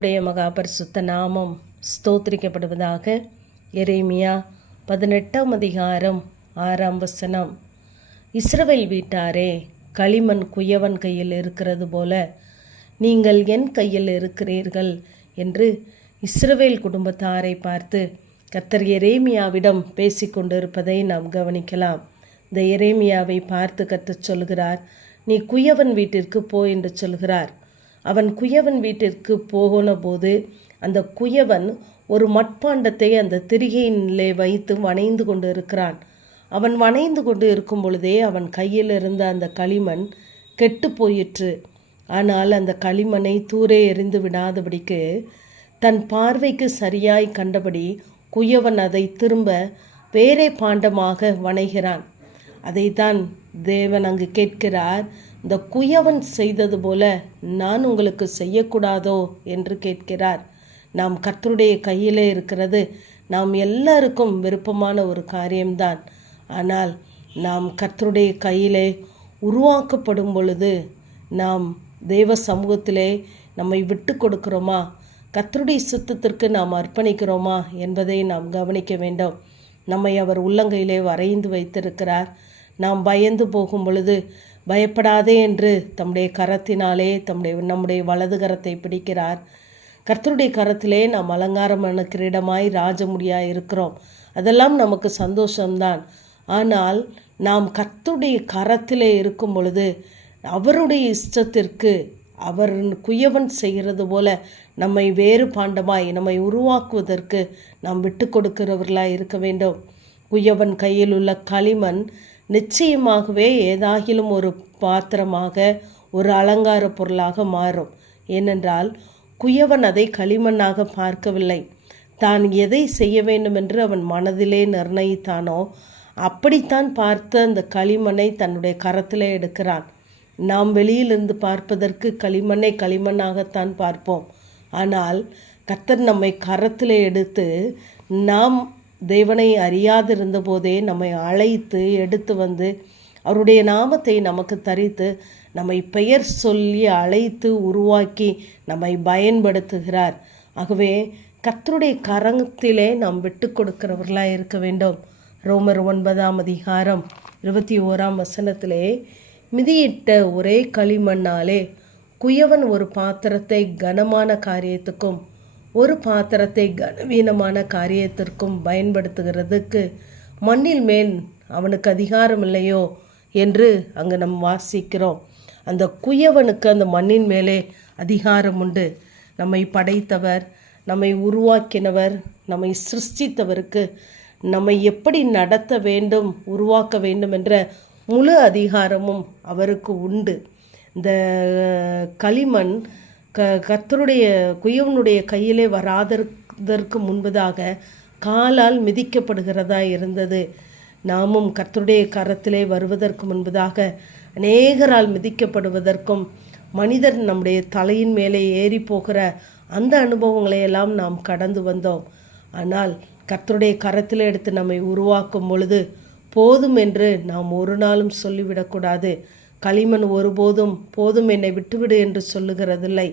உடைய மகாபரிசுத்த நாமம் ஸ்தோத்திரிக்கப்படுவதாக. எரேமியா 18ஆம் அதிகாரம் 6ஆம் வசனம். இஸ்ரவேல் வீட்டாரே, களிமண் குயவன் கையில் இருக்கிறது போல நீங்கள் என் கையில் இருக்கிறீர்கள் என்று இஸ்ரவேல் குடும்பத்தாரை பார்த்து கர்த்தர் எரேமியாவிடம் பேசிக்கொண்டிருப்பதை நாம் கவனிக்கலாம். இந்த எரேமியாவை பார்த்து கர்த்தர் சொல்கிறார், நீ குயவன் வீட்டிற்கு போ என்று சொல்கிறார். அவன் குயவன் வீட்டிற்கு போன போது அந்த குயவன் ஒரு மட்பாண்டத்தை அந்த திரிகையிலே வைத்து வணைந்து கொண்டு இருக்கிறான். அவன் வணைந்து கொண்டு இருக்கும் பொழுதே அவன் கையில் இருந்த அந்த களிமண் கெட்டு போயிற்று. ஆனால் அந்த களிமண்ணை தூரே எறிந்து விடாதபடிக்கு தன் பார்வைக்கு சரியாய் கண்டபடி குயவன் அதை திரும்ப வேறே பாண்டமாக வணைகிறான். அதைத்தான் தேவன் அங்கு கேட்கிறார், இந்த குயவன் செய்தது போல நான் உங்களுக்கு செய்யக்கூடாதோ என்று கேட்கிறார். நாம் கர்த்தருடைய கையிலே இருக்கிறது நாம் எல்லாருக்கும் விருப்பமான ஒரு காரியம்தான். ஆனால் நாம் கர்த்தருடைய கையிலே உருவாக்கப்படும் பொழுது நாம் தேவ சமூகத்திலே நம்மை விட்டு கொடுக்கிறோமா, கர்த்தருடைய சித்தத்திற்கு நாம் அர்ப்பணிக்கிறோமா என்பதை நாம் கவனிக்க வேண்டும். நம்மை அவர் உள்ளங்கையிலே வரைந்து வைத்திருக்கிறார். நாம் பயந்து போகும் பொழுது பயப்படாதே என்று தம்முடைய கரத்தினாலே நம்முடைய வலது கரத்தை பிடிக்கிறார். கர்த்தருடைய கரத்திலே நாம் அலங்காரமான கிரீடமாய் ராஜமுடியாய் இருக்கிறோம். அதெல்லாம் நமக்கு சந்தோஷம்தான். ஆனால் நாம் கர்த்தருடைய கரத்திலே இருக்கும் பொழுது அவருடைய இஷ்டத்திற்கு அவர் குயவன் செய்கிறது போல நம்மை வேறு பாண்டமாய் நம்மை உருவாக்குவதற்கு நாம் விட்டு கொடுக்கிறவர்களாய் இருக்க வேண்டும். குயவன் கையில் உள்ள களிமண் நிச்சயமாகவே ஏதாகிலும் ஒரு பாத்திரமாக ஒரு அலங்கார பொருளாக மாறும். ஏனென்றால் குயவன் அதை களிமண்ணாக பார்க்கவில்லை. தான் எதை செய்ய வேண்டும் என்று அவன் மனதிலே நிர்ணயித்தானோ அப்படித்தான் பார்த்து அந்த களிமண்ணை தன்னுடைய கரத்திலே எடுக்கிறான். நாம் வெளியிலிருந்து பார்ப்பதற்கு களிமண்ணை களிமண்ணாகத்தான் பார்ப்போம். ஆனால் கர்த்தர் நம்மை கரத்திலே எடுத்து நாம் தேவனை அறியாதிருந்த போதே நம்மை அழைத்து எடுத்து வந்து அவருடைய நாமத்தை நமக்கு தரித்து நம்மை பெயர் சொல்லி அழைத்து உருவாக்கி நம்மை பயன்படுத்துகிறார். ஆகவே கர்த்தருடைய கரத்திலே நாம் விட்டு கொடுக்கிறவர்களாக இருக்க வேண்டும். ரோமர் 9ஆம் அதிகாரம் 21ஆம் வசனத்திலே, மிதியிட்ட ஒரே களிமண்ணாலே குயவன் ஒரு பாத்திரத்தை கனமான காரியத்துக்கும் ஒரு பாத்திரத்தை கனவீனமான காரியத்திற்கும் பயன்படுத்துகிறதுக்கு மண்ணில் மேல் அவனுக்கு அதிகாரம் இல்லையோ என்று அங்கு நாம் வாசிக்கிறோம். அந்த குயவனுக்கு அந்த மண்ணின் மேலே அதிகாரம் உண்டு. நம்மை படைத்தவர், நம்மை உருவாக்கினவர், நம்மை சிருஷ்டித்தவருக்கு நம்மை எப்படி நடத்த வேண்டும், உருவாக்க வேண்டும் என்ற முழு அதிகாரமும் அவருக்கு உண்டு. இந்த களிமண் கர்த்தருடைய குயவனுடைய கையிலே வராததற்கு முன்பதாக காலால் மிதிக்கப்படுகிறதா இருந்தது. நாமும் கர்த்தருடைய கரத்திலே வருவதற்கு முன்பதாக அநேகரால் மிதிக்கப்படுவதற்கும் மனிதர் நம்முடைய தலையின் மேலே ஏறி போகிற அந்த அனுபவங்களையெல்லாம் நாம் கடந்து வந்தோம். ஆனால் கர்த்தருடைய கரத்தில் எடுத்து நம்மை உருவாக்கும் பொழுது போதும் என்று நாம் ஒரு நாளும் சொல்லிவிடக்கூடாது. களிமண் ஒருபோதும் போதும் என்னை விட்டுவிடு என்று சொல்லுகிறதில்லை.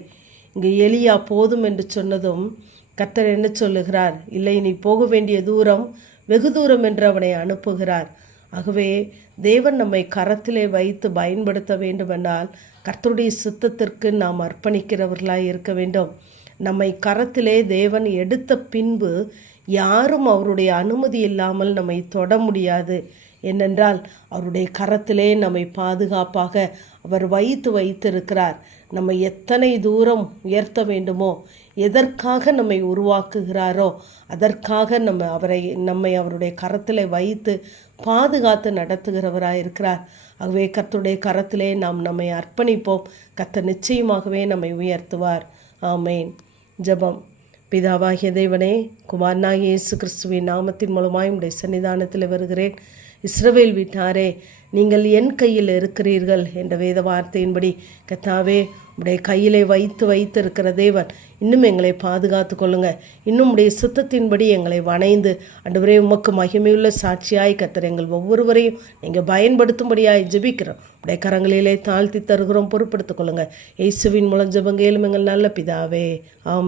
இங்கு எலியா போதும் என்று சொன்னதும் கர்த்தர் என்ன சொல்லுகிறார்? இல்லை, நீ போக வேண்டிய தூரம் வெகு தூரம் என்று அவனை அனுப்புகிறார். ஆகவே தேவன் நம்மை கரத்திலே வைத்து பயன்படுத்த வேண்டுமென்றால் கர்த்தருடைய சித்தத்திற்கு நாம் அர்ப்பணிக்கிறவர்களாய் இருக்க வேண்டும். நம்மை கரத்திலே தேவன் எடுத்த பின்பு யாரும் அவருடைய அனுமதி இல்லாமல் நம்மை தொட முடியாது. ஏனென்றால் அவருடைய கரத்திலே நம்மை பாதுகாப்பாக அவர் வைத்திருக்கிறார். நம்மை எத்தனை தூரம் உயர்த்த வேண்டுமோ, எதற்காக நம்மை உருவாக்குகிறாரோ அதற்காக நம்மை அவருடைய கரத்திலே வைத்து பாதுகாத்து நடத்துகிறவராக இருக்கிறார். ஆகவே கர்த்தருடைய கரத்திலே நாம் நம்மை அர்ப்பணிப்போம். கர்த்தர் நிச்சயமாகவே நம்மை உயர்த்துவார். ஆமேன். ஜெபம். பிதாவாகிய தேவனே, குமாரனாகிய இயேசு கிறிஸ்துவின் நாமத்தின் மூலமாய் உம்முடைய சன்னிதானத்தில் வருகிறேன். இஸ்ரவேல் வீட்டாரே, நீங்கள் என் கையில் இருக்கிறீர்கள் என்ற வேத வார்த்தையின்படி கர்த்தாவே உடைய கையிலே வைத்து இருக்கிற தேவன் இன்னும் எங்களை பாதுகாத்து கொள்ளுங்க. இன்னும் உடைய சித்தத்தின்படி எங்களை வணைந்து ஆண்டவரே உமக்கு மகிமையுள்ள சாட்சியாய் கர்த்தர் எங்கள் ஒவ்வொருவரையும் நீங்கள் பயன்படுத்தும்படியாய் ஜெபிக்கிறோம். உடைய கரங்களிலே தாழ்த்தி தருகிறோம். பொறுப்படுத்திக் கொள்ளுங்க. இயேசுவின் மூலம் ஜெபங்கேலும் எங்கள் நல்ல பிதாவே. ஆம்.